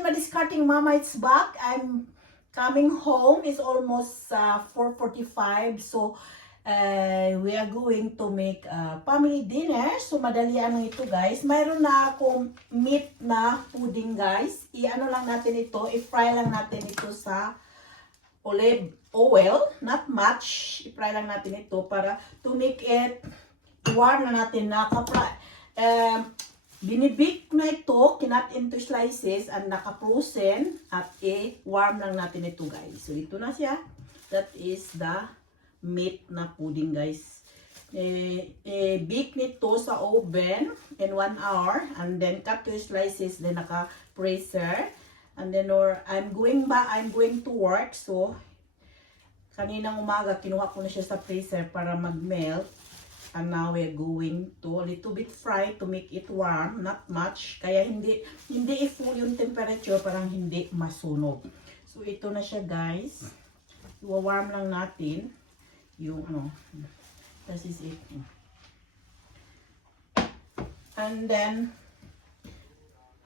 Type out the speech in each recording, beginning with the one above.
and Madiscarding Mama, it's back. I'm coming home. It's almost 4:45. So, we are going to make family dinner. So, madali ano ito guys. Mayroon na akong meat na pudding guys. I-ano lang natin ito. I-fry lang natin ito sa olive oil. Not much. I-fry lang natin ito para to make it warm na natin na kapra. Binibake na ito, kinat into slices, and naka-frozen at warm lang natin ito guys. So ito na siya. That is the meat na pudding guys. Bake nito sa oven in 1 hour and then cut to slices, then naka-freezer. And then I'm going to work. So kaninang umaga kinuha ko na siya sa freezer para mag-melt. And now we're going to a little bit fry to make it warm, not much. Kaya hindi i-full yung temperature, parang hindi masunog. So ito na siya guys. I-warm lang natin yung ano. This is it. And then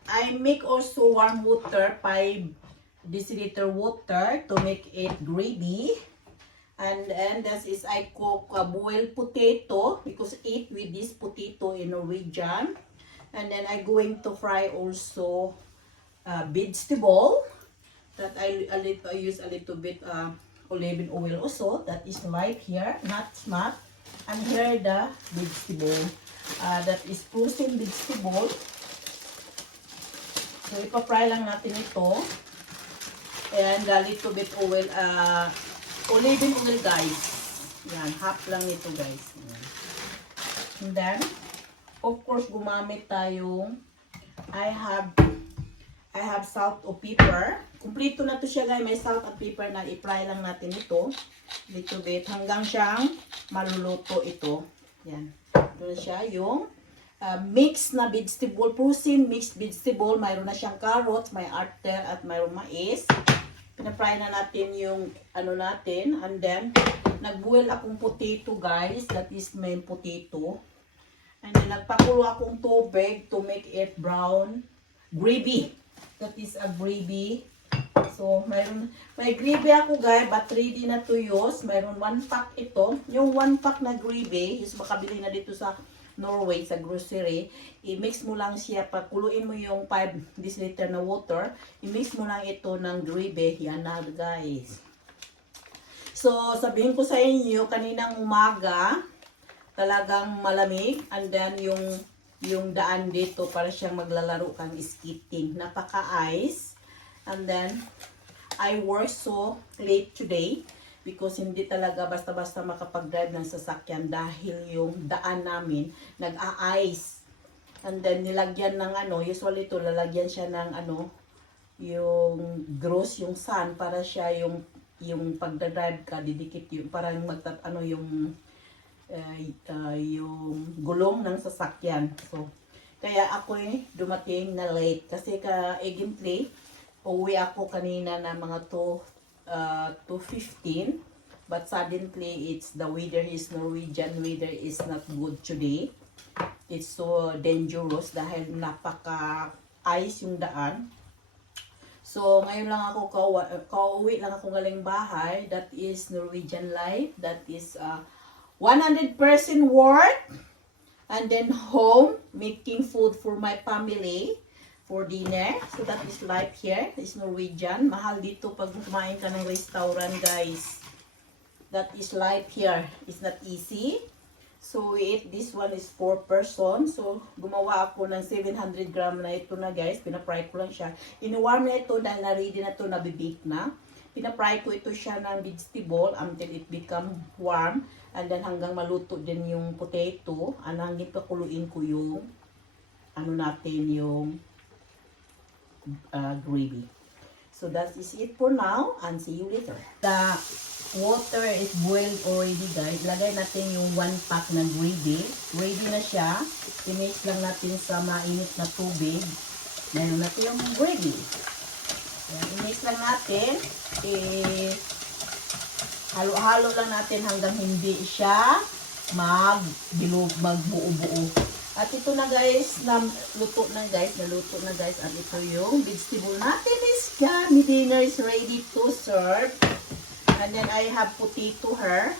I make also warm water, 5 deciliter water to make it gravy. And this is I cook boiled potato because eat with this potato in Norwegian. And then I going to fry also vegetable that I use a little bit olive oil also. That is light here, not smart. And here the vegetable that is frozen vegetable. So ipa-fry lang natin ito. And a little bit oil olive oil guys. Yan, half lang ito guys. Yan. And then, of course, gumamit tayong I have salt o pepper. Kumpleto na to siya guys. May salt at pepper na i-fry lang natin ito. Little bit hanggang siyang maluluto ito. Yan. Ito na siya yung mixed na vegetable. Frozen mixed vegetable. Mayroon na siyang carrots, may arter at mayroon mais. Pina-fry na natin yung ano natin. And then, nag-boil akong potato guys. That is main potato. And then, nagpakulo akong tubig to make it brown gravy. That is a gravy. So, may gravy ako guys, but ready na to use. Mayroon 1 pack ito. Yung 1 pack na gravy, is makabili na dito sa Norway, sa grocery. I-mix mo lang siya, pakuluin mo yung 5 deciliter na water. I-mix mo lang ito ng gravy. Yan na guys. So, sabihin ko sa inyo, kaninang umaga, talagang malamig. And then, yung daan dito, para siyang maglalaro kang skating. Napaka-ice. And then, I work so late today. Because hindi talaga basta-basta makapag-drive ng sasakyan dahil yung daan namin nag-a-ice. And then nilagyan ng ano, usually ito lalagyan siya ng ano, yung gross, yung sand para siya yung pagda-drive ka, didikit yung parang yung gulong ng sasakyan. So kaya ako dumating na late kasi urgently uwi ako kanina na mga 2:15, but suddenly the weather is Norwegian weather is not good today. It's so dangerous dahil napaka-ice yung daan. So ngayon lang ako kauwi lang ako galing bahay. That is Norwegian life. That is 100% work and then home making food for my family for dinner. So that is life here. It's Norwegian. Mahal dito pag kumain ka ng restaurant guys. That is life here. It's not easy. So we eat, this one is 4 person. So gumawa ako ng 700 gram na ito na guys. Pinafry ko lang siya. Iniwarm na ito dahil na-ready na ito, nabibake na. Pinafry ko ito siya ng vegetable until it become warm. And then hanggang maluto din yung potato. And hanggang pakuluin ko yung ano natin, yung gravy. So that is it for now and see you later. The water is boiled already guys. Lagay natin yung 1 pack na gravy. Ready na siya. I-mix lang natin sa mainit na tubig. Meron natin yung gravy. I-mix lang natin. Halo-halo lang natin hanggang hindi siya magbuo-buo. At ito na guys, naluto na guys. At ito yung vegetable natin is yummy dinner is ready to serve. And then I have potato here.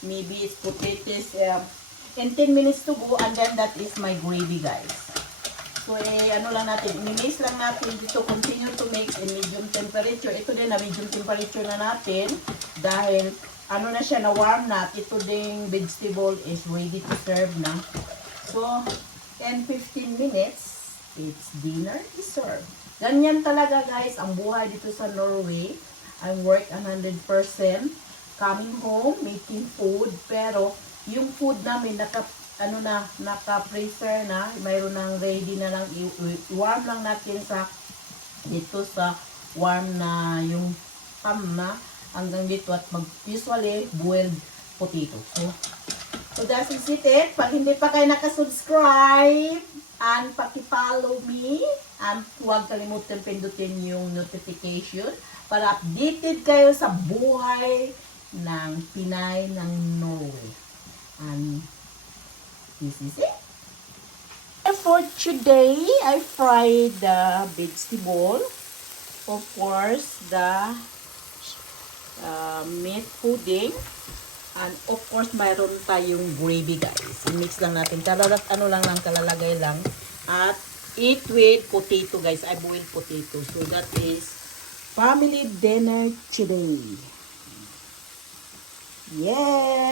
Maybe it's potatoes in 10 minutes to go. And then that is my gravy guys. So, ano lang natin, i-mix lang natin dito, continue to mix in medium temperature. Ito din na medium temperature na natin dahil ano na siya, na warm na. Ito ding vegetable is ready to serve na. So, 10-15 minutes, it's dinner is served. Ganyan talaga guys, ang buhay dito sa Norway. I work 100%, coming home, making food, pero yung food namin naka-freezer na, mayroon nang ready na lang, i-warm lang natin sa dito sa warm na yung ham na hanggang dito at usually boiled potato. So that's it. Pag hindi pa kayo nakasubscribe and paki-follow me and huwag kalimutan pindutin yung notification para updated kayo sa buhay ng Pinay ng Norway. And this is it. For today, I fried the vegetable. Of course, the meat pudding. And of course, mayroon tayong gravy guys. I-mix lang natin. Kalalagay lang. At eat with potato guys. I boiled potato. So that is family dinner today. Yeah!